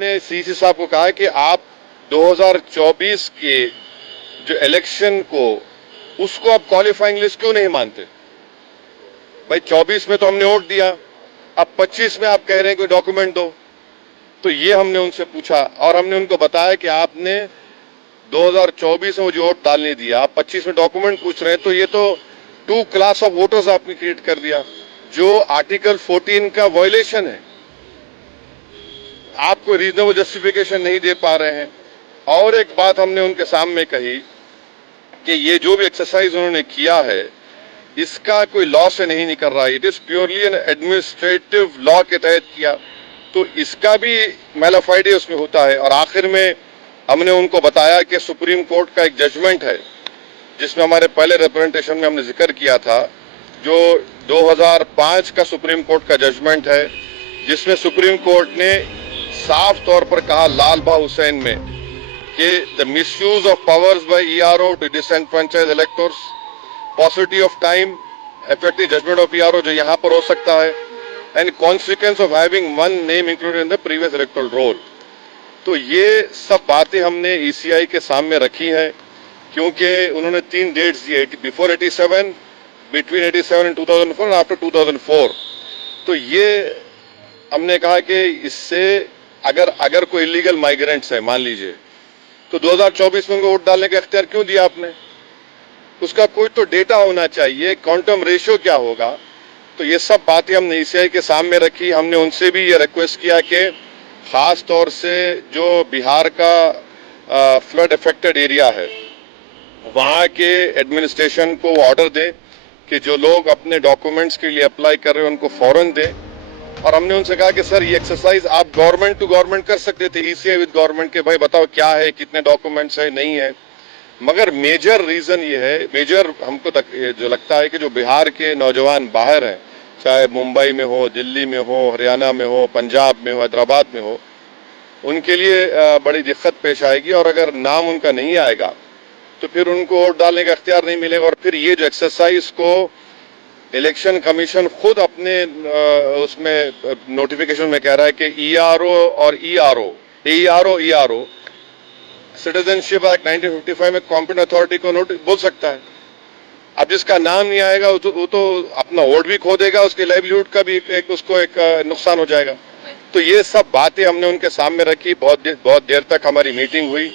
हमने सीसी साहब को कहा कि आप 2024 के जो इलेक्शन को उसको आप क्वालिफाइंग लिस्ट क्यों नहीं मानते? भाई 24 में तो हमने वोट दिया, अब 25 में आप कह रहे हैं कोई डॉक्यूमेंट दो। तो ये हमने उनसे पूछा और हमने उनको बताया कि आपने 2024 में मुझे वोट डालने दिया, आप 25 में डॉक्यूमेंट पूछ रहे हैं, तो ये तो 2 क्लास ऑफ वोटर्स आपने क्रिएट कर दिया, जो आर्टिकल 14 का वायलेशन है। आप कोई रीजनेबल जस्टिफिकेशन नहीं दे पा रहे हैं। और एक बात हमने उनके सामने कही कि ये जो भी एक्सरसाइज उन्होंने किया है इसका कोई लॉ से नहीं निकल रहा है, it is purely N administrative law के तहत किया, तो इसका भी मैलाफाइडे उसमें होता है। और आखिर में हमने उनको बताया कि सुप्रीम कोर्ट का एक जजमेंट है जिसमें हमारे पहले रिप्रेजेंटेशन में हमने जिक्र किया था, जो 2005 का सुप्रीम कोर्ट का जजमेंट है, जिसमें सुप्रीम कोर्ट ने साफ तौर पर कहा लाल बहा हुसैन में कि the misuse of powers by ERO to disenfranchise electors, possibility of time effective judgment of ERO जो यहाँ पर हो सकता है, and consequence of having one name included in the previous electoral roll. तो ये सब बातें हमने ईसीआई के सामने रखी हैं, क्योंकि उन्होंने 3 डेट्स दिए, बिफोर 87, बिटवीन 87 एंड 2004 और आफ्टर 2004। तो ये हमने कहा कि इससे अगर कोई इलीगल माइग्रेंट्स है मान लीजिए, तो 2024 में उनको वोट डालने का इख्तियार क्यों दिया आपने? उसका कोई तो डेटा होना चाहिए, क्वांटम रेशियो क्या होगा। तो ये सब बातें हमने ईसीआई के सामने रखी। हमने उनसे भी ये रिक्वेस्ट किया कि खास तौर से जो बिहार का फ्लड अफेक्टेड एरिया है वहाँ के एडमिनिस्ट्रेशन को ऑर्डर दें कि जो लोग अपने डॉक्यूमेंट्स के लिए अप्लाई कर रहे हैं उनको फौरन दें। और हमने उनसे कहा कि सर ये एक्सरसाइज आप गवर्नमेंट टू गवर्नमेंट कर सकते थे, ईसीआई विद गवर्नमेंट, के भाई बताओ क्या है, कितने डॉक्यूमेंट्स है, नहीं है। मगर मेजर रीजन ये है, मेजर हमको जो लगता है कि जो बिहार के नौजवान बाहर हैं, चाहे मुंबई में हो, दिल्ली में हो, हरियाणा में हो, पंजाब में हो, हैदराबाद में हो, उनके लिए बड़ी दिक्कत पेश आएगी। और अगर नाम उनका नहीं आएगा तो फिर उनको वोट डालने का इख्तियार नहीं मिलेगा। और फिर ये जो एक्सरसाइज को इलेक्शन कमीशन खुद अपने उसमें नोटिफिकेशन में कह रहा है कि ईआरओ और ईआरओ सिटीजनशिप एक्ट 1955 में कॉम्पिटेंट अथॉरिटी को नोटिस बोल सकता है। अब जिसका नाम नहीं आएगा वो तो अपना वोट भी खो देगा, उसके लाइवलीहुड का भी उसको एक नुकसान हो जाएगा। तो ये सब बातें हमने उनके सामने रखी। बहुत देर तक हमारी मीटिंग हुई।